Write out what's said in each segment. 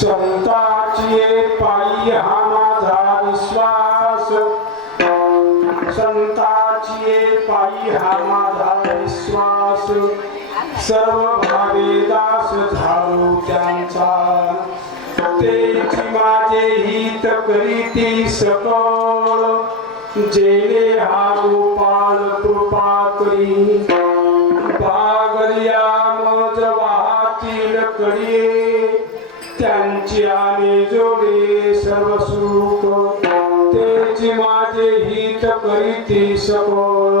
संताची पायी हा माझा विश्वास संताची पायी हा माझा विश्वास सर्व भावे दास झालो त्यांचा तेची माझे हित करीती सकळ जेणे हा गोपाळ कृपा करी बागरिया मज वाहतील कडे त्यांची आने जोडे सर्व सुख तेची माझे हित करीती सकळ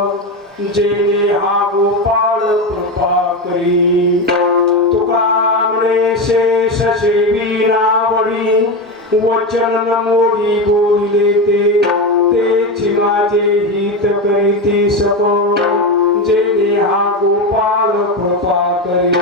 जेणे हा गोपाळ कृपा करी तुका म्हणे शेष सेवी नावडी वचन मोडी बोलिले तेची माझे हित करीती सकळ जेणे हा गोपाळ कृपा करी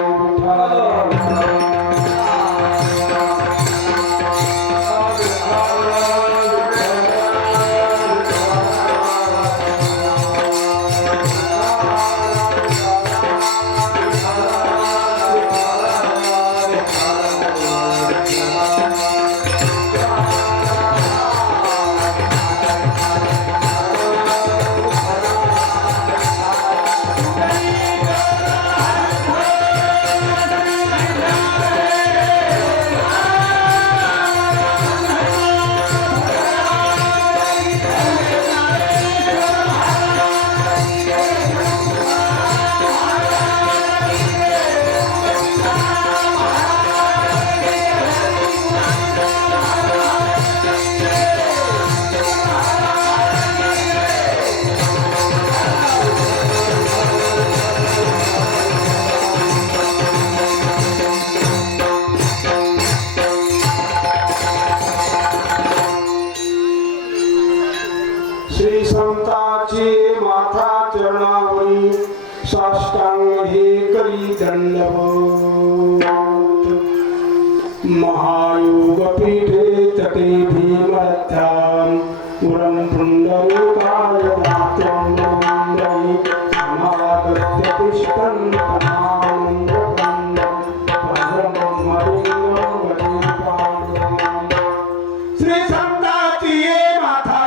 श्री संताची माथा चरणावरी साष्टांग हे करी दंडवत महायोग पीठे तटे भीमध्याम पुरं पुंडरीकाय दात्यं नंदई समागत्य तिष्ठन् परानन्दकन्दं भद्रं मलिनं गतिपालनं श्री संताची माथा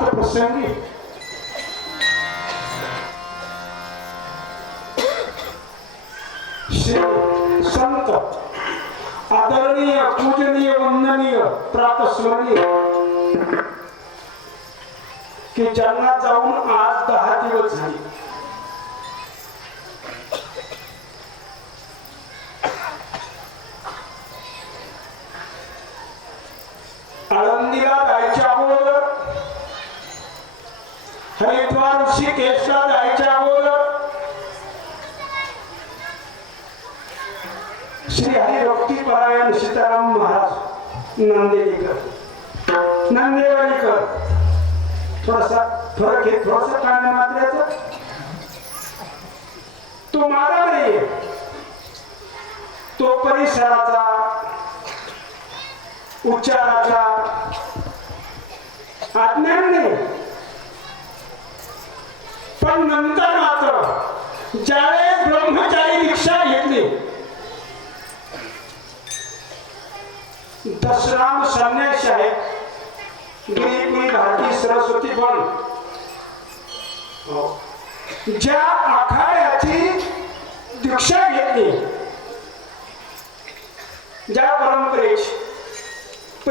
प्रसंगी संत आदरणीय पूजनीय वंदनीय प्रातस्मरणीय की ज्यांना जाऊन आज 10 दिवस झाले आळंदीला जायच्या अगोदर हरिद्वार ऋषिकेशला जायच्या अगोदर श्री हरिभक्ती परायण सीताराम महाराज नंदेवाडीकर थोडासा फरक आहे थोडासा काढण्या मात्र्याचा तो माझा नाही तो परिसराचा उच्चाराचा अज्ञान नाही पण नंतर मात्र ज्यावेळेस ब्रह्मचारी दीक्षा घेतली दशराम संन्यासी आहेत गिरीपुरी भारती सरस्वती पण ज्या आखाड्याची दीक्षा घेतली ज्या परंपरेची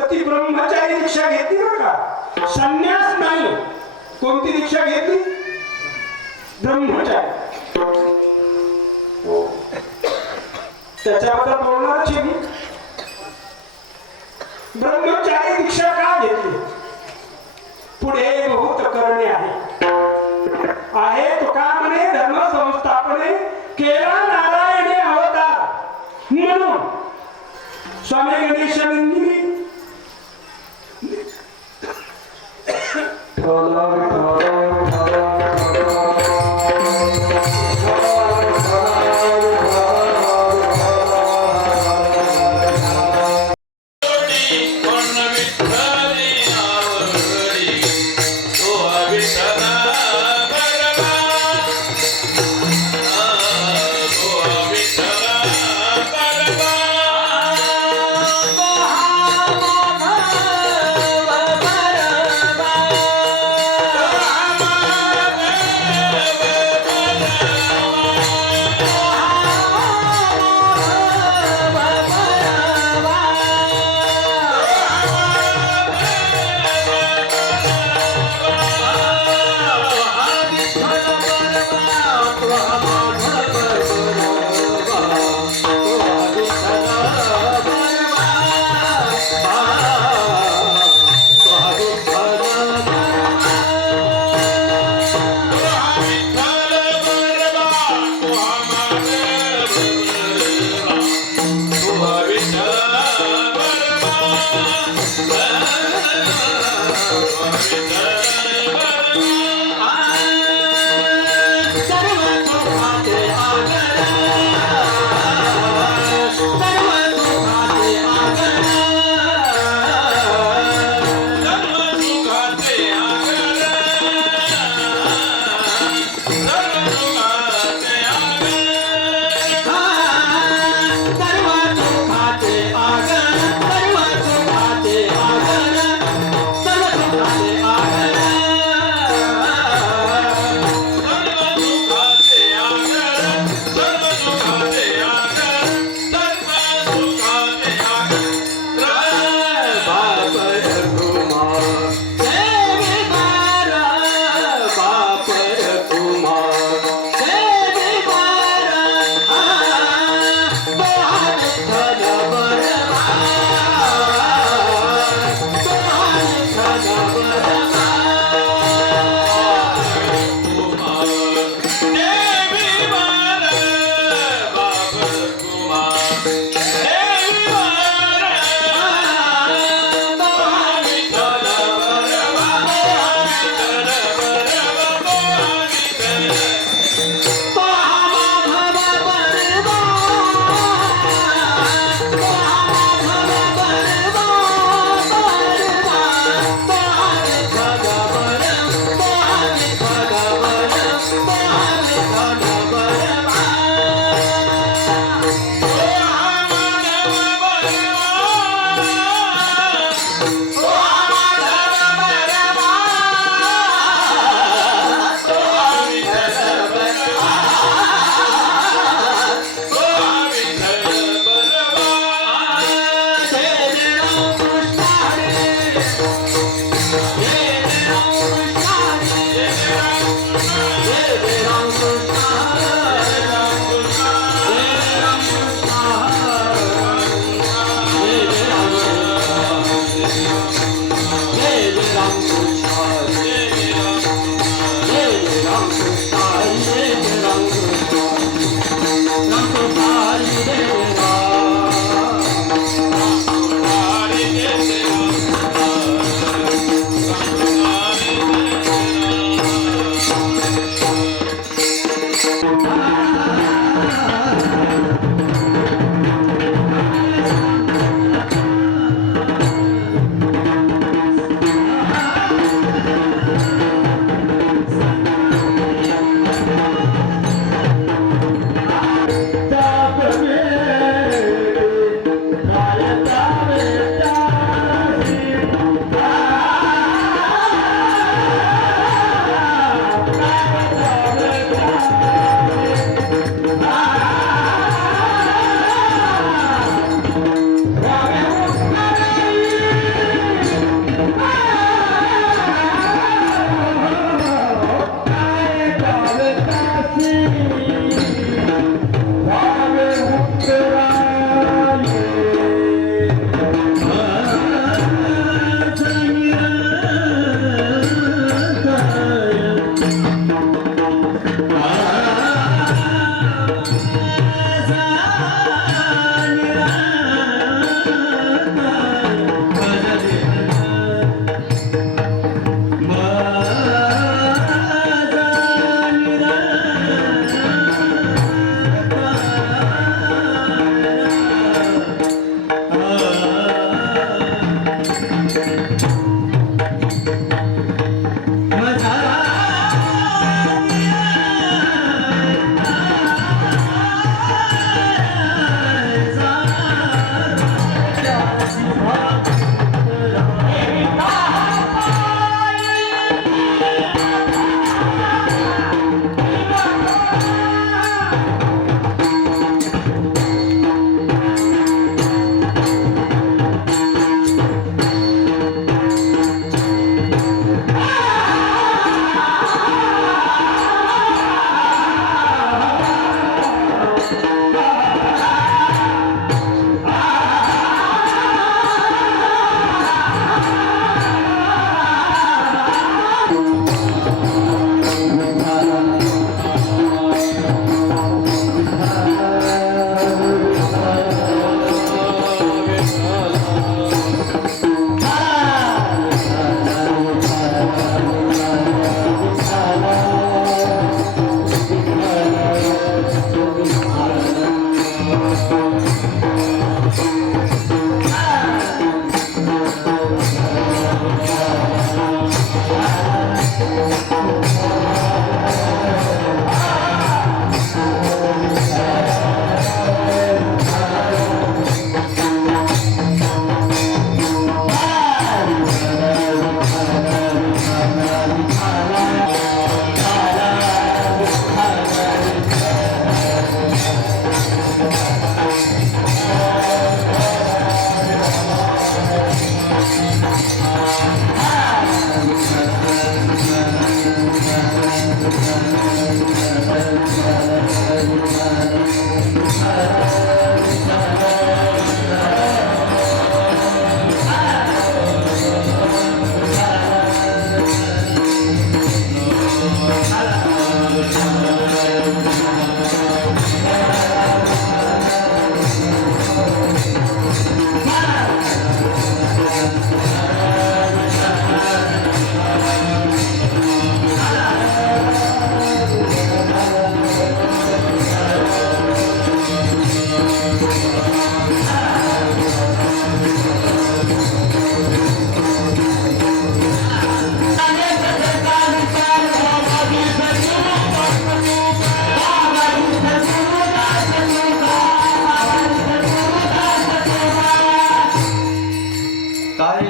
ती ब्रह्मचारी दीक्षा घेतली बरं का संन्यास नाही कोणती दीक्षा घेतली ब्रह्मचारी त्याच्याबद्दल बोलणारच आहे मी ब्रह्मचारी दीक्षा का घेतली? पुढे बहुत करणे आहे तुका म्हणे धर्म संस्थापने केला नारायणे अवतार म्हणून स्वामी गणेशानंदी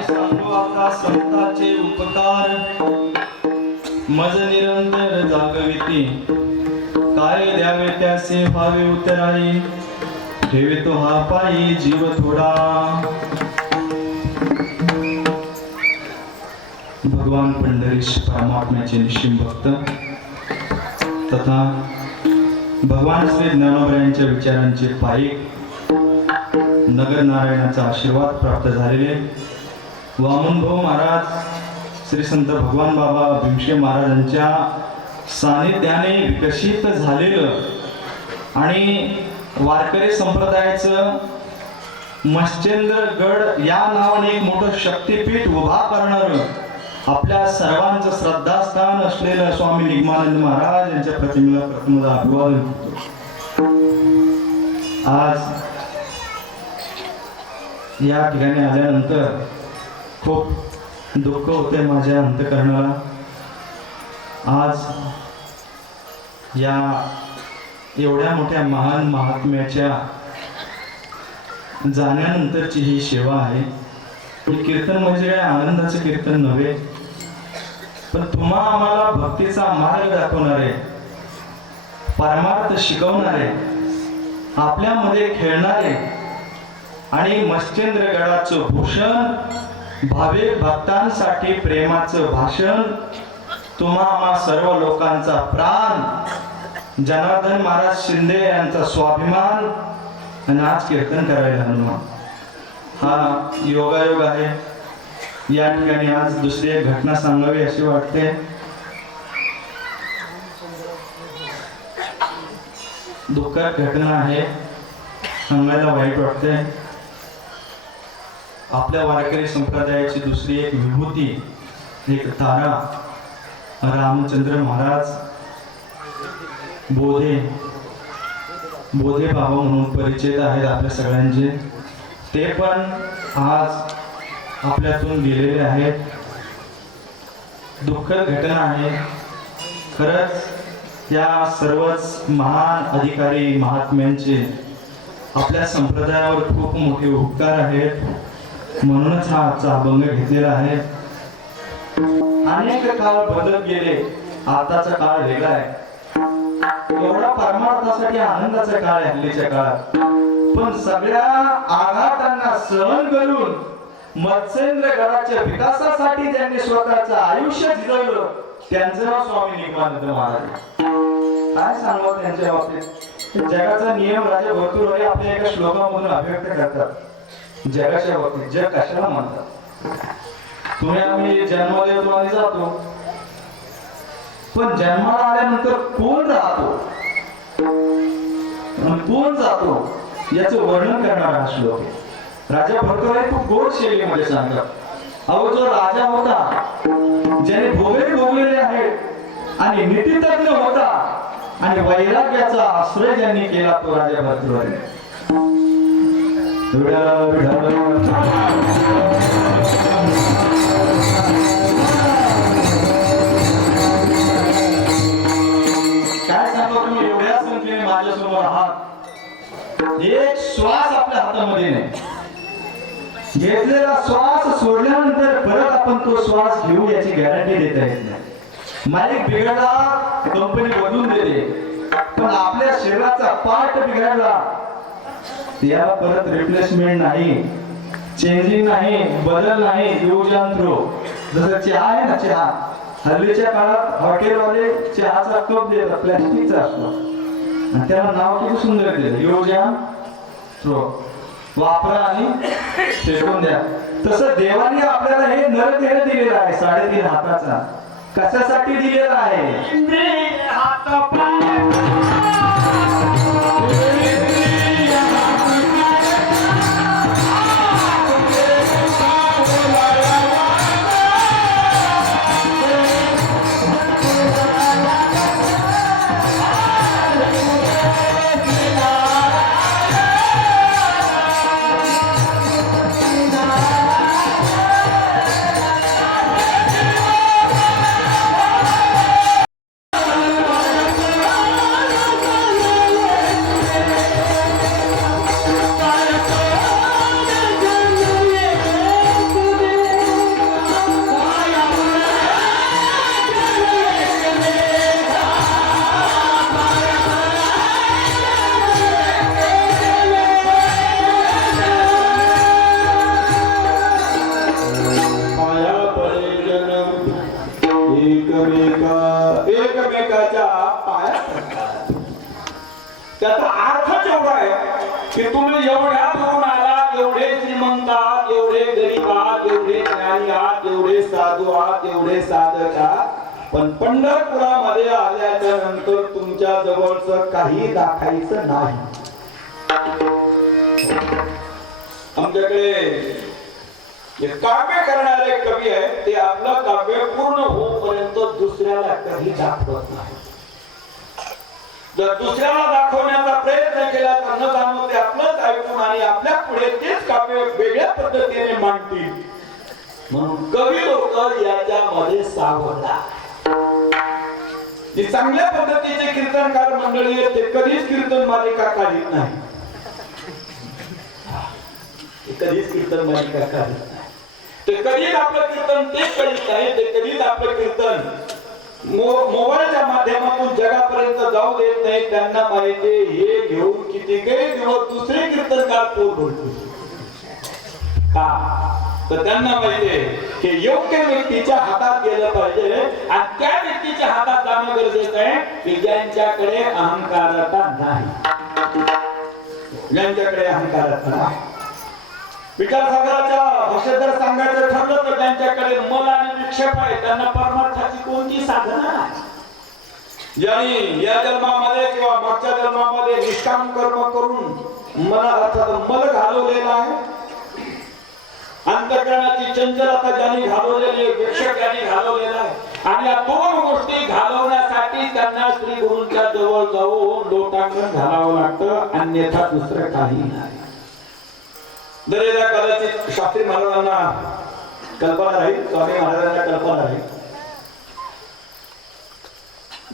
सांगू आता संतांचे उपकार मज निरंतर जागविती काय द्यावे त्यासे व्हावे उतराई ठेवे तो हा पायी जीव थोडा. भगवान पंढरीश परमात्म्याचे निश्चिम भक्त तथा भगवान श्री ज्ञानोबा यांच्या विचारांचे पायिक नगर नारायणाचा आशीर्वाद प्राप्त झालेले वामनभाऊ महाराज श्री संत भगवान बाबा भीमशे महाराजांच्या सानिध्याने विकसित झालेलं आणि वारकरी संप्रदायाचं मच्छिंद्रगड या नावाने एक मोठं शक्तिपीठ उभा करणारं आपल्या सर्वांचं श्रद्धास्थान असलेलं स्वामी निगमानंद महाराज यांच्या प्रतिमेला प्रथमतः अभिवादन करतो. आज या ठिकाणी आल्यानंतर खूप दुःख होते माझ्या अंतःकरणाला. आज या एवढ्या मोठ्या महान महात्म्याच्या जाण्यानंतरची ही सेवा आहे. हे कीर्तन म्हणजे काय आनंदाचं कीर्तन नव्हे, पण तुम्हा आम्हाला भक्तीचा मार्ग दाखवणारे, परमार्थ शिकवणारे, आपल्यामध्ये खेळणारे आणि मच्छिंद्रगडाचं भूषण भाविक भक्तांसाठी प्रेमाचं भाषण, तुम्हा आम्हा सर्व लोकांचा प्राण, जनार्दन महाराज शिंदे यांचा स्वाभिमान आणि आज कीर्तन करायला हनुमान. हा योगायोग आहे. या ठिकाणी आज दुसरी एक घटना सांगावी अशी वाटते. दुःखद घटना आहे, सांगायला वाईट वाटते. आपल्या वारकरी संप्रदायाची दुसरी एक विभूती, एक तारा, रामचंद्र महाराज बोधे बाबा म्हणून परिचित आहेत आपल्या सगळ्यांचे. ते पण आज आपल्यातून गेलेले आहेत. दुःखद घटना आहे. खरंच या सर्वच महान अधिकारी महात्म्यांचे आपल्या संप्रदायावर खूप मोठे उपकार आहेत. म्हणूनच हा आजचा अभंग घेतलेला आहे. अनेक काळ बदलत गेले, आताचा काळ वेगळा आहे. एवढा परमार्थासाठी आनंदाचा काळ आहे हल्लीच्या काळात. पण सगळ्या आघातांना सहन करून मच्छिंद्रगडाच्या विकासासाठी ज्यांनी स्वतःचं आयुष्य झिजवलं त्यांचं नाव स्वामी निगमानंद महाराज. काय सांगावं त्यांच्या बाबतीत. जगाचा नियम राजा भरतुहरी आपल्या एका श्लोकामधून अभिव्यक्त करतात. जगाच्या बाबतीत जग कशाला म्हणतात. तुम्ही आम्ही जन्माला येतो आणि जातो, पण जन्माला आल्यानंतर कोण राहतो आणि कोण जातो याचं वर्णन करणारा हा श्लोक आहे. राजा भरतुहरी खूप गोड शैलीमध्ये सांगतात. अहो, जो राजा होता, ज्याने भोगले भोगलेले आहेत आणि नीतितज्ञ होता आणि वैराग्याचा आश्रय ज्यांनी केला तो राजा भरतुहरी. काय सांगतो तुम्ही, एवढ्या संख्येने माझ्यासमोर आहात. एक श्वास आपल्या हातामध्ये नाही. घेतलेला श्वास सोडल्यानंतर परत आपण तो श्वास घेऊ याची गॅरंटी देता येत नाही. माईक बिघडला, कंपनी बदलून देते, पण आपल्या शरीराचा पार्ट बिघडला याला परत रिप्लेसमेंट नाही, चेंजिंग नाही, बदल नाही. Use and throw. जसं चहा आहे ना, चहा हल्लीच्या काळात हॉटेलवाले चहाचा कप देतात, प्लॅस्टिकचा असतो आणि त्याला नाव किती सुंदर दिलं, यूज अँड थ्रो. वापरा आणि फेकून द्या. तसं देवाने आपल्याला हे नरदेह दिलेला आहे 3.5 हाताचा. कशासाठी दिलेला आहे. त्याचा अर्थ एवढा आहे की तुम्ही एवढ्या दूरून आलात, एवढे श्रीमंत आहात, एवढे गरीब आहात, एवढे ज्ञानी आहात, एवढे साधू आहात, एवढे साधक आहात, पण पंढरपुरामध्ये आल्याच्या नंतर तुमच्या जवळच काही दाखायचं नाही. आमच्याकडे जे काव्य करणारे कवी आहेत ते आपलं काव्य पूर्ण होईपर्यंत दुसऱ्याला कधी दाखवत नाही. जर दुसऱ्याला दाखवण्याचा प्रयत्न केला तर न जाणून ते आपलंच ऐकून आणि आपल्या पुढे तेच काव्य वेगळ्या पद्धतीने मांडतील. म्हणून कवी लोक याच्यामध्ये सावधान. जी चांगल्या पद्धतीचे कीर्तनकार मंडळी आहेत ते कधीच कीर्तन मालिका काढत नाही. कधीच कीर्तन मालिका काढत नाही. ते कधीच आपलं कीर्तन ते करीत नाही. ते कधीच आपलं कीर्तन मोबाईलच्या माध्यमातून जगापर्यंत जाऊ देत नाही. त्यांना माहिती हे घेऊन किती काही दिवस दुसरे कीर्तनकार पोट भरतील. का तर त्यांना माहितीये की योग्य व्यक्तीच्या हातात गेलं पाहिजे आणि त्या व्यक्तीच्या हातात जाणं गरजेचं आहे की ज्यांच्याकडे अहंकारता नाही. ज्यांच्याकडे अहंकारता नाही. विचारसागराच्या भाषेत जर सांगायचं ठरलं तर त्यांच्याकडे मल आणि विक्षेप आहे. त्यांना परमार्थाची कोणती साधना नाही. ज्यांनी या जन्मामध्ये किंवा मागच्या जन्मामध्ये निष्काम कर्म करून अर्थात मल घालवलेला आहे. अंतःकरणाची चंचलता ज्यांनी घालवलेली आहे, विक्षेप ज्यांनी घालवलेला आहे आणि या दोन गोष्टी घालवण्यासाठी त्यांना श्री गुरूंच्या जवळ जाऊन लोटांगण घालावं लागतं. अन्यथा दुसरं काही नाही. दरेदा कदाचित शास्त्री महाराजांना कल्पना राहील, स्वामी महाराजांना कल्पना राहील.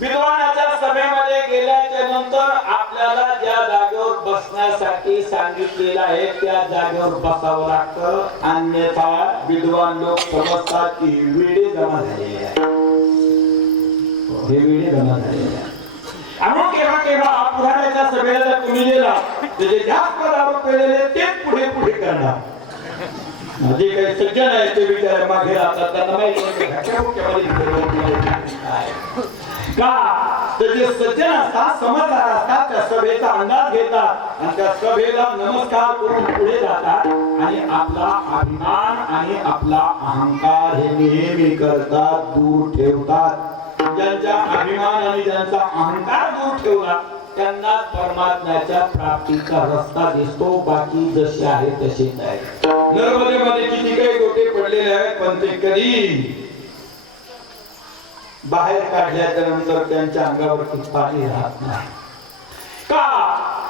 विद्वानाच्या सभेमध्ये गेल्याच्या नंतर आपल्याला ज्या जागेवर बसण्यासाठी सांगितलेलं आहे त्या जागेवर बसावं लागतं. अन्यथा विद्वान लोक समजतात की वेळी जमा झालेले आहे. हे वेळी जमा झालेले आहे. म्हणून केव्हा केव्हा पुराणाच्या सभेला जर तुम्ही गेला तर जे जास्त दारू पेलेले तेच पुढे पुढे करणार. जे काही सज्जन आहेत ते विचार मागे राहतात. त्यांना माहिती का तर जे सज्जन असतात, समजदार असतात, त्या सभेचा अंदाज घेतात आणि त्या सभेला नमस्कार करून पुढे जातात आणि आपला अभिमान आणि आपला अहंकार हे नेहमी करतात, दूर ठेवतात. ज्यांचा अभिमान आणि ज्यांचा अहंकार दूर ठेवला त्यांना परमात्म्याच्या प्राप्तीचा रस्ता दिसतो. बाकी जसे आहे तसेच आहे. नर्मदेमध्ये किती काही गोटे पडलेले आहेत पण ते कधी बाहेर काढल्याच्या नंतर त्यांच्या अंगावरती पाणी राहत नाही. का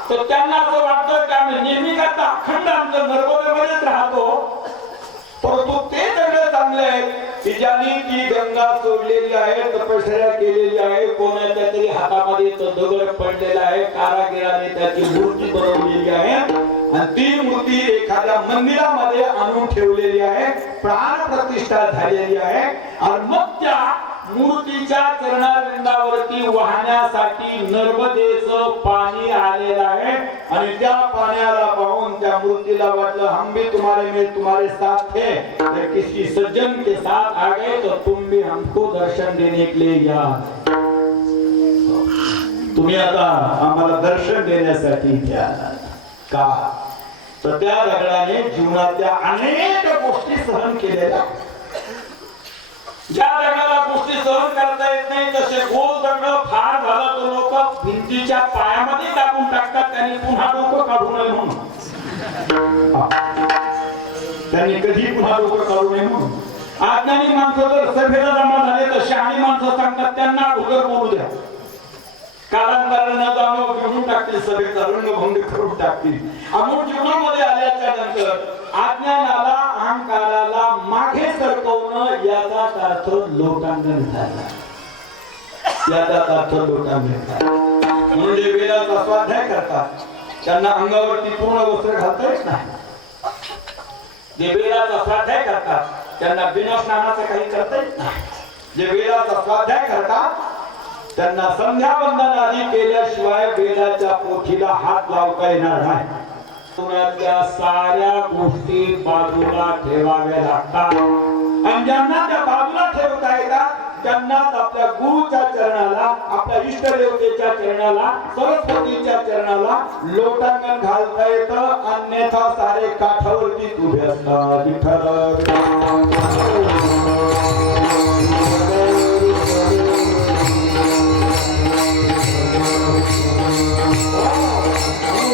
तर त्यांना असं वाटतं की आम्ही नेहमी करता अखंड आमचं नर्मदेमध्येच राहतो. परंतु ते सगळे चांगले आहेत की ज्यांनी ती गंगा सोडलेली आहे, तपश्चर्या केलेली आहे, कोणाच्या तरी हातामध्ये तो दगड पडलेला आहे, कारागिराने त्याची मूर्ती बनवलेली आहे आणि ती मूर्ती एखाद्या मंदिरामध्ये आणून ठेवलेली आहे, प्राण प्रतिष्ठा झालेली आहे आणि मग त्या मूर्तीच्या चरणाविंदावरती वाहण्यासाठी नर्मदेचं पाणी आलेलं आहे आणि त्या पाण्याला पाहून त्या मूर्तीला वाटलं हम भी तुम्हारे में तुम्हारे साथ थे, किसी सज्जन के साथ आ गए तो तुम भी हमको दर्शन देने के लिए या. तुम्ही आता आम्हाला दर्शन देण्यासाठी द्या. का तर त्या दगडाने जीवनातल्या अनेक गोष्टी सहन केलेल्या. ज्या दगडाला गोष्टी सहन करता येत नाही तसे गोल दगड फार झाला तो लोक भिंतीच्या पायामध्ये टाकून टाकतात. त्यांनी पुन्हा डोकं काढू नये म्हणून. त्यांनी कधी पुन्हा डोकं काढू नये म्हणून. अज्ञानी माणसं जर सभेला जमा झाले तर शहाणी माणसं सांगतात त्यांना अगोदर बोलू द्या. कालांतराने जाणून घेऊन टाकतील, सभेचा रंगभंग करून टाकतील. अमूळ जीवनामध्ये आल्याच्या नंतर अज्ञानाला अहंकाराला मागे सरकवणं याचा अर्थ लोटांगण झाला. याचा अर्थ लोटांगण झाला. म्हणून जे वेदाचा स्वाध्याय करतात त्यांना अंगावरती पूर्ण वस्त्र घालता येत नाही. जे वेदाचा स्वाध्याय करतात त्यांना बिना स्नानाचं काही करता येत नाही. जे वेदाचा स्वाध्याय करतात त्यांना संध्या वंदन आदी केल्याशिवाय वेदाच्या पोथीला हात लावता येणार नाही. पुण्यातल्या साऱ्या गोष्टी बाजूला ठेवाव्या लागतात आणि ज्यांना त्या बाजूला ठेवता येतात त्यांनाच आपल्या गुरुच्या चरणाला, आपल्या इष्टदेवतेच्या चरणाला, सरस्वतीच्या चरणाला लोटांगण घालता येतं, अन्यथा सारे काठावरती उभे असतात. विठ्ठल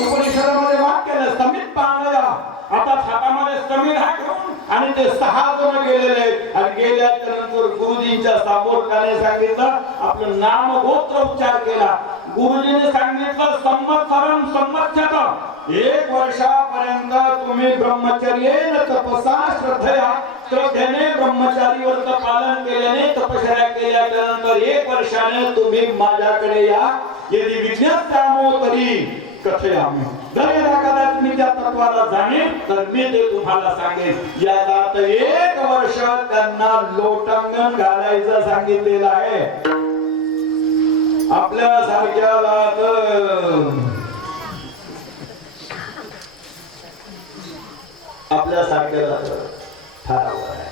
उपनिषदामध्ये वाक्य आहे, समित पाहणया. आता हातामध्ये समीर हा घेऊन आणि ते 6 जण गेलेले आहेत आणि गेल्याच्या नंतर गुरुजींच्या समोर त्याने सांगितलं, आपलं नाम गोत्र उच्चार केला. गुरुजीने सांगितलं संवत्सरम संवत्सरम, 1 वर्षापर्यंत तुम्ही ब्रह्मचर्येन तपसा श्रद्धेने ब्रह्मचारी व्रत पालन केल्याने तपश्चर्या केल्याच्या नंतर 1 वर्षाने तुम्ही माझ्याकडे या. यदि विज्ञात्यामो तरी कथयामि. जर कदाचित मी त्या तत्वाला जाणेन तर मी ते तुम्हाला सांगेन. याचा अर्थ 1 वर्ष त्यांना लोटांगण घालायचं सांगितलेलं आहे. आपल्या सारख्याला ठराव आहे.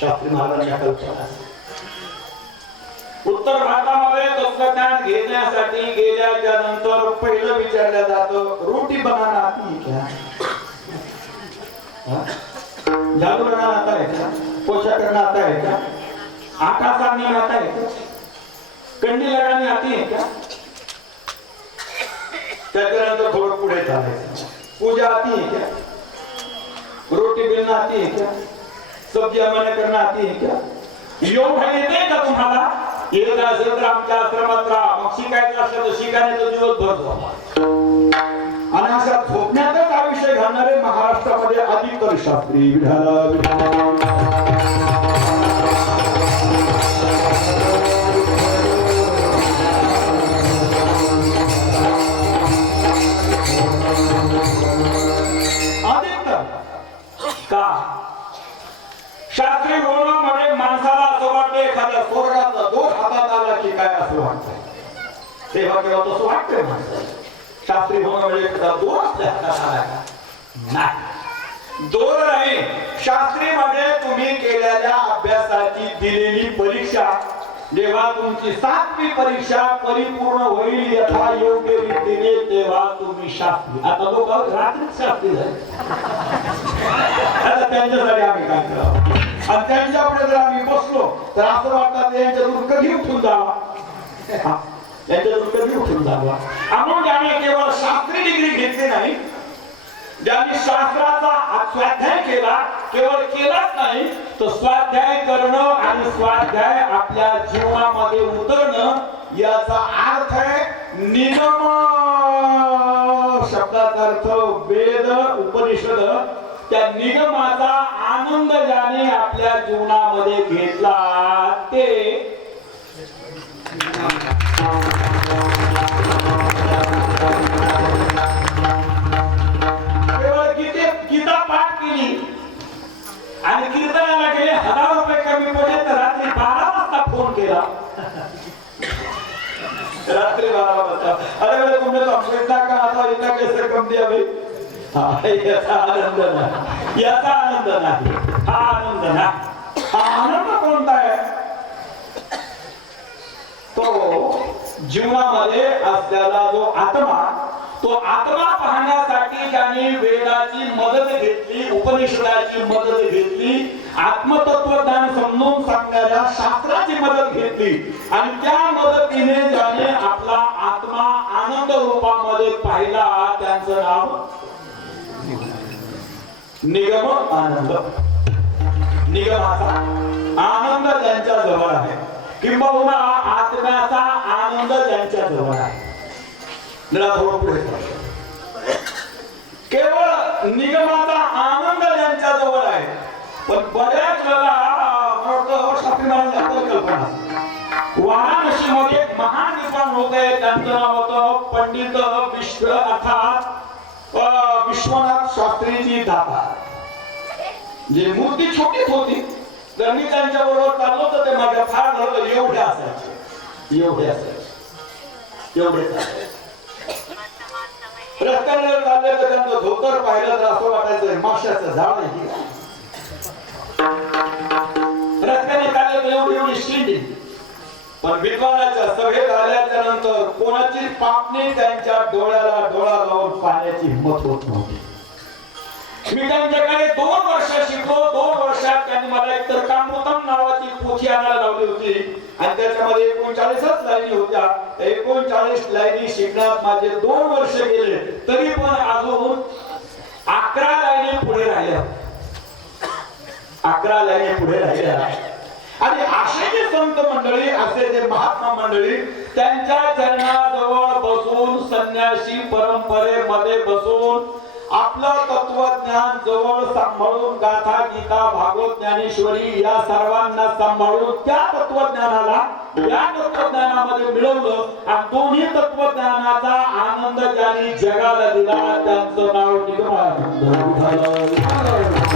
शास्त्री महाराजांच्या कल्पना. उत्तर भारतामध्ये तत्वज्ञान घेण्यासाठी गेल्याच्या नंतर पहिलं विचारलं जातं, रोटी बनाना आती है क्या? झाड़ू बनाना आता है क्या? पोछा करना आता है क्या? आटा सानना आता है क्या? कंडी लगानी आती है क्या? त्याच्यानंतर थोडं पुढे चालायचं. पूजा आती है क्या? रोटी बेलना आती है क्या? सब्जी अमने करना आती है क्या? योग येते का तुम्हाला? येत असेल तर आमच्या आश्रमात राहा. मग शिकायचं असेल तर शिकायला तो दिवसभर झोपा. आणि अशा झोपण्यातच आयुष्य घालणारे महाराष्ट्रामध्ये अधिकतर शास्त्री. अधिकतर का शास्त्री होण्यामध्ये माणसाला असं वाटतं एखाद्या स्वर्गाचा दोष हातात आला की काय असं वाटतंय. तेव्हा केव्हा तसं वाटतंय माणसाला. शास्त्री होणं म्हणजे एखादा दोष आपल्या हातात आला का? नाही, दोष नाही. शास्त्रीमध्ये तुम्ही केलेल्या अभ्यासाची दिलेली परीक्षा, जेव्हा तुमची 7वी परीक्षा परिपूर्ण होईल यथा योग्य रीतीने, तेव्हा तुम्ही शास्त्री. आता लोक रात्रीच शास्त्री झाले. आता त्यांच्यासाठी आम्ही काय करावं? आणि त्यांच्यापुढे जर आम्ही बसलो तर असं वाटतं यांच्यातून कधी उठून जावा, यांच्यातून कधी उठून जावा. म्हणून ज्याने केवळ शास्त्री डिग्री घेतली नाही, ज्यांनी शास्त्राचा स्वाध्याय केला, केवळ केलाच नाही तर स्वाध्याय करणं आणि स्वाध्याय आपल्या जीवनामध्ये उतरणं, याचा अर्थ आहे निगम शब्दाचा अर्थ वेद उपनिषद. त्या निगमाचा आनंद ज्याने आपल्या जीवनामध्ये घेतला ते केवळ गीता पाठ केली आणि कीर्तनाला गेले, 1000 रुपये कमी पडले तर रात्री 12 वाजता फोन केला. रात्री 12 वाजता, अरे बोले तुमने तो अपडेट का आता इतना कैसे कम दिया भाई? याचा आनंद नाही, याचा आनंद नाही, हा आनंद नाही. हा आनंद कोणता आहे? तो जीवनामध्ये असलेला जो आत्मा, तो आत्मा पाहण्यासाठी ज्याने वेदाची मदत घेतली, उपनिषदाची मदत घेतली, आत्मतत्वज्ञान समजून सांगणाऱ्या शास्त्राची मदत घेतली आणि त्या मदतीने ज्याने आपला आत्मा आनंद रूपामध्ये पाहिला, त्यांचं नाव निगम आनंद. निगमाचा आनंद त्यांच्या जवळ आहे, किंबहुना आत्म्याचा आनंद त्यांच्या जवळ आहे. केवळ निगमाचा आनंद त्यांच्या जवळ आहे. पण बऱ्याच वेळा कल्पना, वाराणसीमध्ये एक महान विद्वान होते, त्यांचं नाव होतं पंडित विश्व अर्थात विश्वनाथ शास्त्रीजी दाता. जी मूर्ती छोटीच होती, जर मी त्यांच्या बरोबर चाललो तर ते माझ्या फार झालं एवढे असायचे, एवढे असायचे, एवढे रस्त्याने चालले तर त्यांचं धोतर पाहिलं तर असं वाटायचं माशाचं झाड आहे. रस्त्याने चालले तर एवढी एवढी मिश्री दिली. पण विद्वानाच्या सभेत आल्याच्या नंतर कोणाची पापणी त्यांच्या डोळ्याला डोळा लावून पाहण्याची हिंमत होत नव्हती. मी त्यांच्याकडे 2 वर्ष शिकलो. 2 वर्षात त्यांनी मला एक तर कामृतम नावाची पोथी आणायला लावली होती आणि त्याच्यामध्ये 39च लाईनी होत्या. 39 लाईनी शिकण्यात माझे 2 वर्ष गेले, तरी पण अजून 11 लाईनी पुढे राहिल्या. 11 लाईनी पुढे राहिल्या. आणि असे जे संत मंडळी, असे जे महात्मा मंडळी, त्यांच्या चरणाजवळ बसून, संन्यासी परंपरेमध्ये बसून आपलं तत्वज्ञान जवळ सांभाळून, गाथा गीता भागवत ज्ञानेश्वरी या सर्वांना सांभाळून त्या तत्वज्ञानाला या तत्वज्ञानामध्ये मिळवलं आणि दोन्ही तत्वज्ञानाचा आनंद ज्यांनी जगाला दिला त्यांचं नाव निगमानंद विठ्ठल.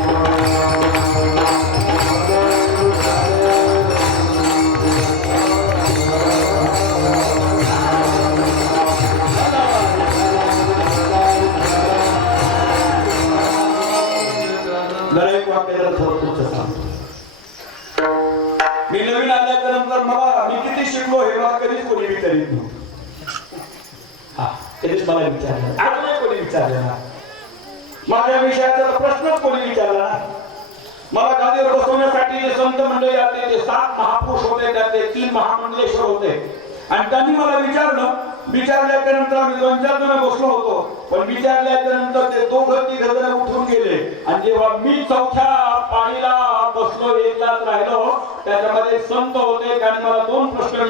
मी नवीन आल्याच्या नंतर मी किती शिकलो हे मला कधीच कोणी विचारित नव्हतं. कधीच मला विचारलं, अजूनही कोणी विचारलं ना. माझ्या विषयाचा प्रश्नच कोणी विचारला ना. मला गादीवर बसवण्यासाठी जे संत मंडळी आले ते 7 महापुरुष होते, त्यातले 3 महामंडलेश्वर होते. आणि त्यांनी मला विचारल्याच्या नंतर आम्ही 2-4 जण बसलो होतो. पण विचारल्याच्या नंतर ते 2-3 जण उठून गेले. आणि जेव्हा मी 4थ्या पाळीला बसलो, एकलाच राहिलो, त्याच्यामध्ये संत होते. त्यांनी मला 2 प्रश्न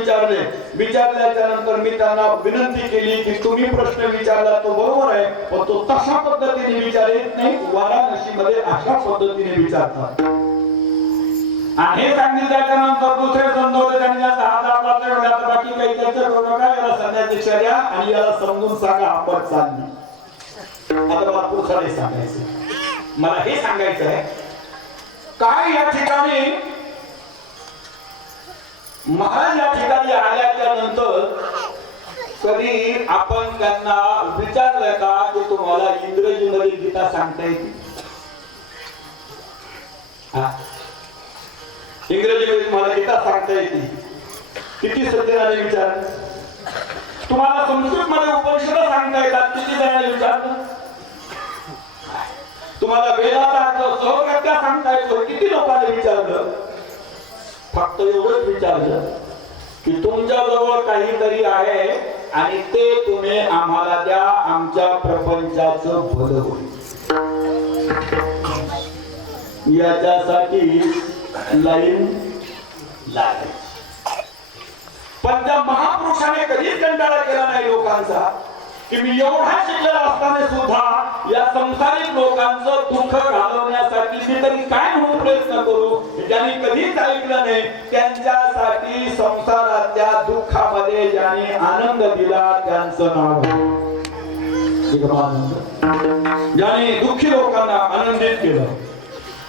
विचारल्याच्या नंतर मी त्यांना विनंती केली की तुम्ही प्रश्न विचारला तो बरोबर आहे, पण तो तशा पद्धतीने विचारित नाही, वाराणसीमध्ये अशा पद्धतीने विचारतात. आणि हे सांगितल्याच्या नंतर दुसरे संत होते, त्यांनी हात आपला बाकी काही चर्चा करू नका, याला संन्यासी शर्या आणि याला समजून सांगा आपण चालली. आता मला पुढचं नाही सांगायचं, मला हे सांगायचं आहे काय या ठिकाणी महाराज या ठिकाणी आल्याच्या नंतर कधी आपण त्यांना विचारलं का की तुम्हाला इंग्रजीमध्ये गीता सांगता येते? इंग्रजीमध्ये तुम्हाला गीता सांगता येते? किती सज्जनाने विचार. तुम्हाला संस्कृत मध्ये उपनिषद सांगता येतात? किती जणांनी विचारलं. तुम्हाला वेदाचा अर्थ सहव्याख्या सांगता येतो? किती लोकांनी विचारलं. फक्त एवढंच विचारलं की तुमच्या जवळ काहीतरी आहे आणि ते तुम्ही आम्हाला द्या, आमच्या प्रपंचाचं भलं होईल. याच्यासाठी लाईन लागायची. पण त्या महापुरुषाने कधीच कंटाळा केला नाही लोकांचा की मी एवढा शिकलेला असताना सुद्धा या संसारिक लोकांचं दुःख घालवण्यासाठी मी तरी काय म्हणून प्रयत्न करू. ज्यांनी कधीच ऐकलं नाही, त्यांच्यासाठी संसाराच्या दुःखामध्ये ज्यांनी आनंद दिला त्यांचं नाव ज्यांनी दुःखी लोकांना आनंदित केलं,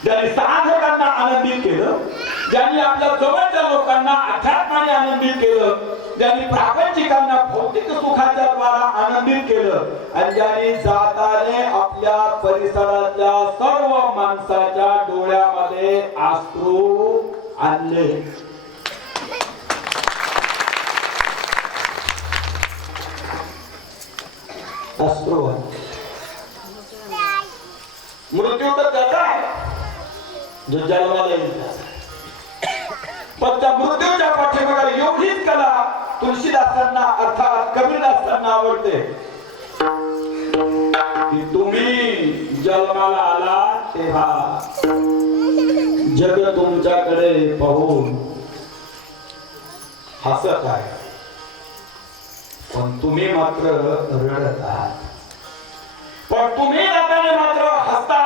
ज्यांनी साधकांना आनंदित केलं, ज्यांनी आपल्या जवळच्या लोकांना अध्यात्माने आनंदित केलं, ज्यांनी प्रापंचिकांना भौतिक सुखाच्या द्वारा आनंदित केलं आणि ज्यांनी जाताने आपल्या परिसरातल्या सर्व माणसाच्या डोळ्यामध्ये अश्रू आणले. अश्रू मृत्यू तर त्याचा आहे जो जन्माला येईल, पण त्या मृत्यूच्या पाठीमागे एवढीच कला तुलसीदासांना अर्थात कबीरदासांना आवडते की तुम्ही जन्माला आला तेव्हा जग तुमच्याकडे पाहून हसत आहे, पण तुम्ही मात्र रडत आहात. पण तुम्ही जाताना मात्र हसता